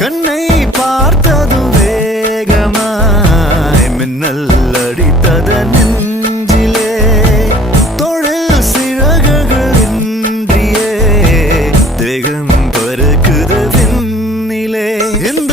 கண்ணை பார்த்ததும் வேகமாய் மின்னல் அடித்தத நெஞ்சிலே தொழில் சிறகுகள் இன்றியே தேகம் பறக்குது விண்ணிலே இந்த